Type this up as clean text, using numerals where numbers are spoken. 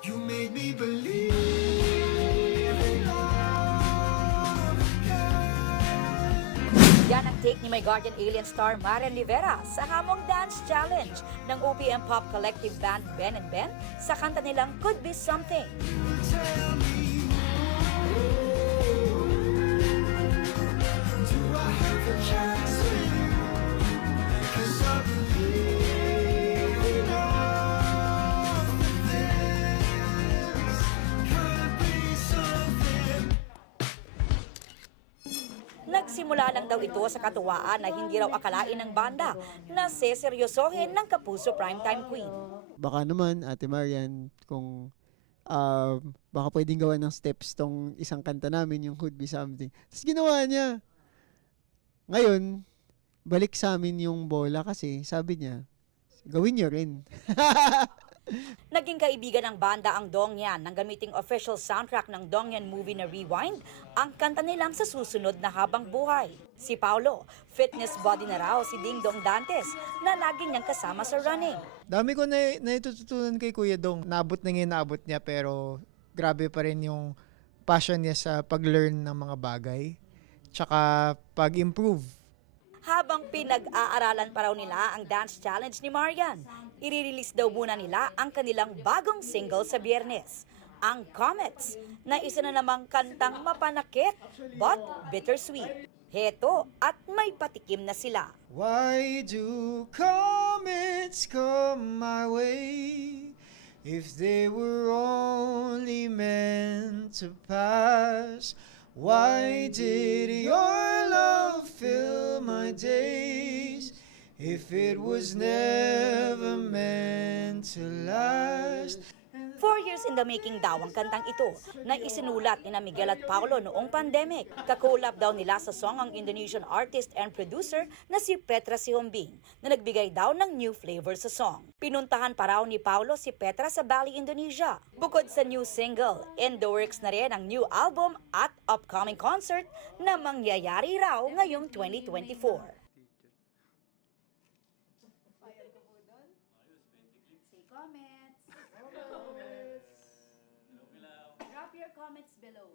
You made me believe in love again. Yan ang take ni My Guardian Alien star Marian Rivera sa hamong dance challenge ng OPM pop collective band Ben and Ben sa kanta nilang Could Be Something. Tell me, do I have a chance with you? 'Cause I believe in love this could be something. Nagsimula lang daw ito sa katuwaan na hindi raw akalain ng banda na seseryosohin ng Kapuso Primetime Queen. Baka naman, Ate Marian, kung baka pwedeng gawa ng steps tong isang kanta namin, yung Could Be Something. Tapos ginawa niya. Ngayon, balik sa amin yung bola kasi sabi niya, gawin niyo rin. Naging kaibigan ng banda ang Dongyan nang gamiting official soundtrack ng Dongyan movie na Rewind ang kanta nilang sa susunod na habang buhay. Si Paulo, fitness body na raw si Ding Dong Dantes na lagi niyang kasama sa running. Dami ko na natututunan kay Kuya Dong. Naabot na ngayon, naabot niya, pero grabe pa rin yung passion niya sa pag-learn ng mga bagay. Tsaka pag-improve. Habang pinag-aaralan pa raw nila ang dance challenge ni Marian, i-release daw muna nila ang kanilang bagong single sa Biyernes, ang Comets, na isa na namang kantang mapanakit but bittersweet. Heto at may patikim na sila. Why do comets come my way if they were only meant to pass? Why did your love fill my days if it was never meant to last? 4 years in the making daw ang kantang ito na isinulat ni Miguel at Paulo noong pandemic. Kakulap daw nila sa song ang Indonesian artist and producer na si Petra Sihombing na nagbigay daw ng new flavor sa song. Pinuntahan pa raw ni Paulo si Petra sa Bali, Indonesia. Bukod sa new single, in the works na rin ang new album at upcoming concert na mangyayari raw ngayong 2024. Drop your comments below.